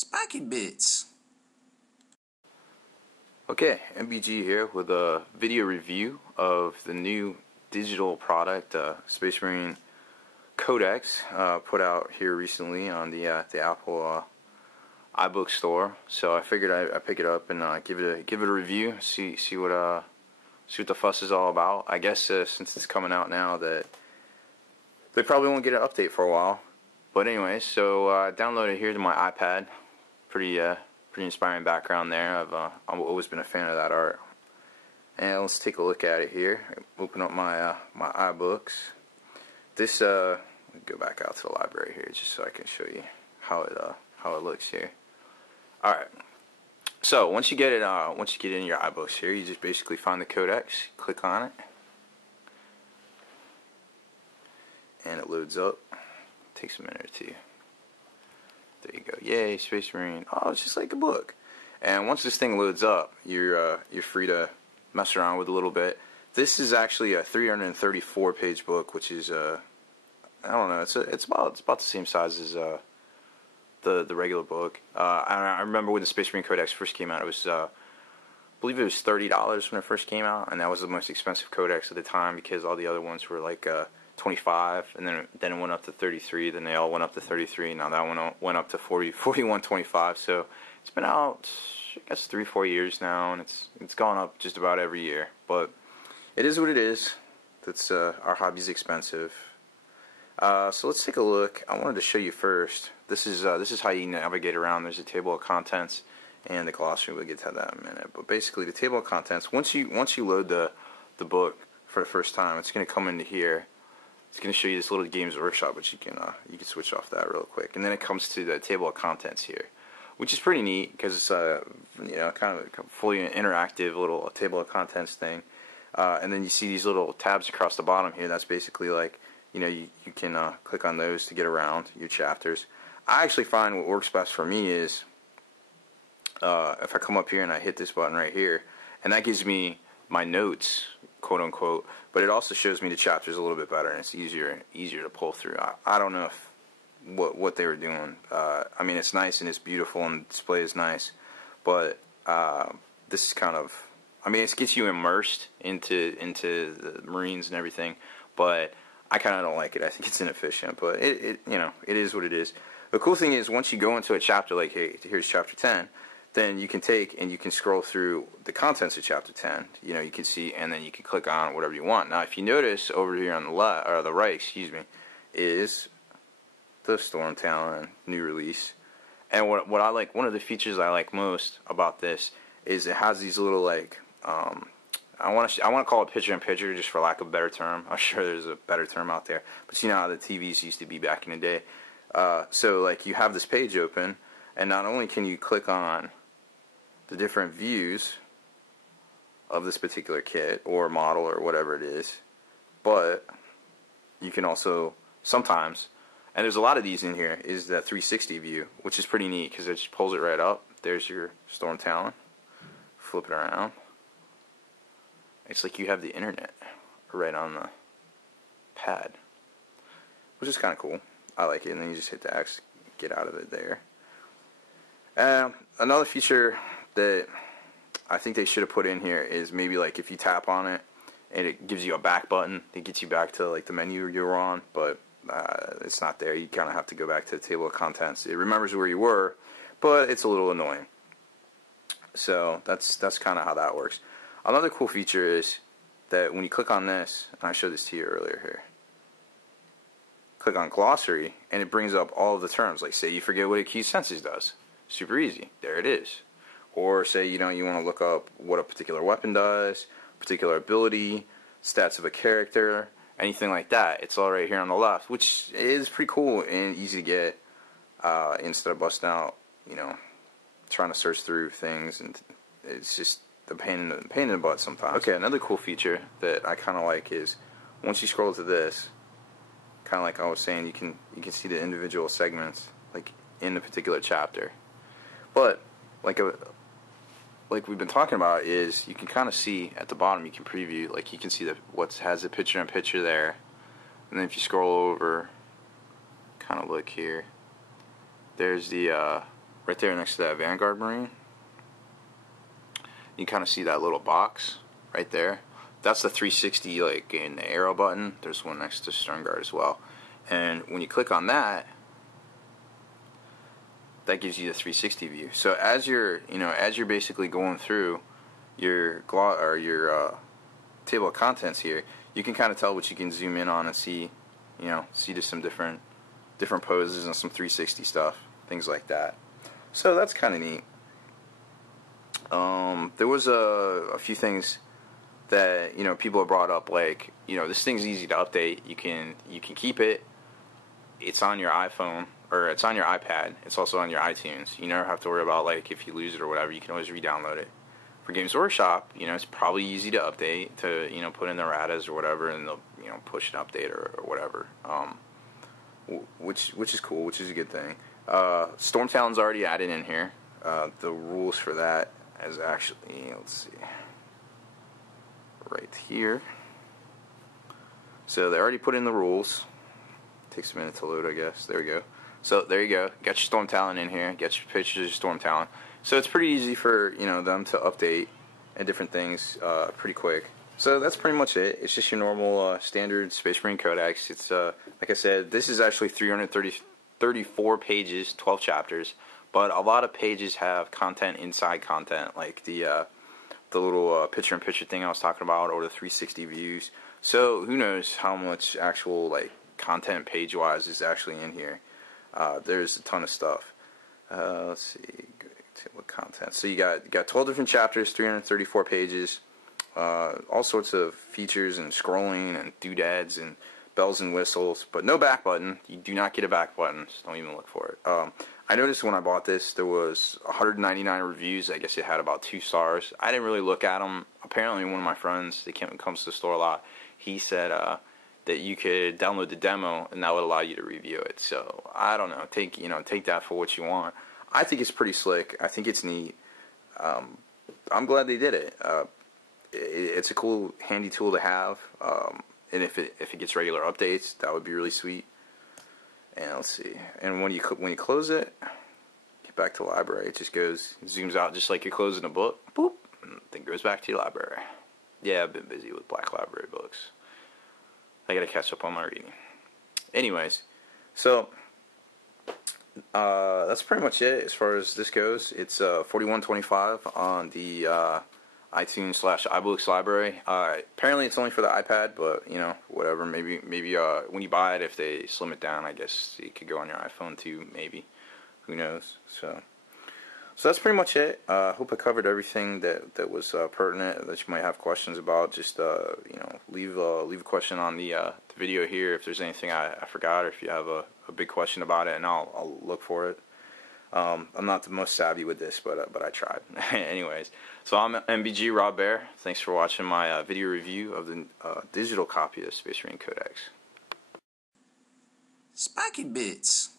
Spiky Bits. Okay, MBG here with a video review of the new digital product, Space Marine Codex, put out here recently on the Apple iBooks store. So I figured I'd pick it up and give it a review, see what the fuss is all about. I guess since it's coming out now, that they probably won't get an update for a while. But anyway, so I downloaded it here to my iPad. Pretty inspiring background there. I've always been a fan of that art. And let's take a look at it here. Open up my my iBooks. This let me go back out to the library here just so I can show you how it looks here. All right. So once you get it in your iBooks here, you just basically find the Codex, click on it, and it loads up. Takes a minute or two. There you go. Yay, Space Marine. Oh, it's just like a book. And once this thing loads up, you're free to mess around with a little bit. This is actually a 334-page book, which is I don't know. It's about the same size as the regular book. I remember when the Space Marine Codex first came out. It was I believe it was $30 when it first came out, and that was the most expensive codex at the time because all the other ones were like 25, and then it went up to 33. Then they all went up to 33. Now that one went up to 41.25. So it's been out, I guess, 3-4 years now, and it's gone up just about every year. But it is what it is. That's our hobby's expensive. So let's take a look. I wanted to show you first. This is how you navigate around. There's a table of contents and the glossary. We'll get to that in a minute. But basically, the table of contents. Once you load the book for the first time, it's going to come into here. It's going to show you this little Games Workshop, which you can switch off that real quick, and then it comes to the table of contents here, which is pretty neat because it's kind of a fully interactive little table of contents thing. And then you see these little tabs across the bottom here. That's basically like you can click on those to get around your chapters. I actually find what works best for me is if I come up here and I hit this button right here, and that gives me my notes, quote unquote, but it also shows me the chapters a little bit better, and it's easier to pull through. I don't know what they were doing. I mean, it's nice and it's beautiful and the display is nice, but this is kind of, I mean, it gets you immersed into the Marines and everything, but I kind of don't like it. I think it's inefficient, but it is what it is. The cool thing is once you go into a chapter, like hey, here's chapter 10, then you can take and you can scroll through the contents of chapter 10. You can see, and then you can click on whatever you want. Now, if you notice over here on the left, or the right, excuse me, is the Storm Talon new release. And what I like, one of the features I like most about this is it has these little like I want to call it picture-in-picture just for lack of a better term. I'm sure there's a better term out there, but you know how the TVs used to be back in the day. So like you have this page open, and not only can you click on the different views of this particular kit or model or whatever it is, but you can also sometimes, and there's a lot of these in here, is that 360 view, which is pretty neat because it just pulls it right up. There's your Storm Talon. Flip it around. It's like you have the internet right on the pad, which is kind of cool. I like it. And then you just hit the X, get out of it there. Another feature that I think they should have put in here is maybe like if you tap on it and it gives you a back button, it gets you back to like the menu you were on, but it's not there. You kind of have to go back to the table of contents. It remembers where you were, but it's a little annoying. So that's kind of how that works. Another cool feature is that when you click on this, and I showed this to you earlier here, click on glossary, and it brings up all of the terms. Like say you forget what acute senses does. Super easy. There it is. Or say you want to look up what a particular weapon does, particular ability, stats of a character, anything like that. It's all right here on the left, which is pretty cool and easy to get instead of busting out, trying to search through things, and it's just a pain in the butt sometimes. Okay, another cool feature that I kind of like is once you scroll to this, kind of like I was saying, you can see the individual segments like in the particular chapter. But like we've been talking about is you can kind of see at the bottom, you can preview, like you can see what has the picture-in-picture there, and then if you scroll over, kind of look here, there's the right there next to that Vanguard Marine. You kind of see that little box right there. That's the 360, like in the arrow button. There's one next to Stern Guard as well. And when you click on that, that gives you the 360 view. So as you're, as you're basically going through your table of contents here, you can kind of tell what you can zoom in on and see, see just some different poses and some 360 stuff, things like that. So that's kind of neat. There was a few things that people have brought up, like this thing's easy to update. You can keep it. It's on your iPhone or it's on your iPad. It's also on your iTunes. You never have to worry about like if you lose it or whatever. You can always re-download it. For Games Workshop, it's probably easy to update to put in the ratas or whatever, and they'll push an update or whatever. Which is cool, which is a good thing. Storm Talon's already added in here. The rules for that is actually, let's see, right here. So they already put in the rules. Takes a minute to load, I guess. There we go. So there you go. Got your Storm Talon in here. Got your pictures of Storm Talon. So it's pretty easy for them to update and different things pretty quick. So that's pretty much it. It's just your normal standard Space Marine Codex. It's like I said, this is actually 334 pages, 12 chapters. But a lot of pages have content inside content, like the little picture-in-picture thing I was talking about, or the 360 views. So who knows how much actual like content page-wise is actually in here. There's a ton of stuff. Let's see, table of contents. So you got 12 different chapters, 334 pages, all sorts of features and scrolling and doodads and bells and whistles, but no back button. You do not get a back button, so don't even look for it. I noticed when I bought this, there was 199 reviews. I guess it had about 2 stars. I didn't really look at them. Apparently, one of my friends that comes to the store a lot, he said that you could download the demo and that would allow you to review it. So I don't know. Take that for what you want. I think it's pretty slick. I think it's neat. I'm glad they did it. It's a cool, handy tool to have. And if it gets regular updates, that would be really sweet. And let's see. And when you close it, get back to library. It just zooms out just like you're closing a book. Boop. And then goes back to your library. Yeah, I've been busy with Black Library books. I gotta catch up on my reading. Anyways, so that's pretty much it as far as this goes. It's $41.25 on the iTunes / iBooks library. Apparently it's only for the iPad, but whatever. Maybe when you buy it, if they slim it down, I guess it could go on your iPhone too. Maybe, who knows? So that's pretty much it. Hope I covered everything that was pertinent that you might have questions about. Just leave a question on the video here if there's anything I forgot, or if you have a big question about it, and I'll look for it. I'm not the most savvy with this, but I tried. Anyways, so I'm MBG Rob Bear. Thanks for watching my video review of the digital copy of Space Marine Codex. Spiky Bits.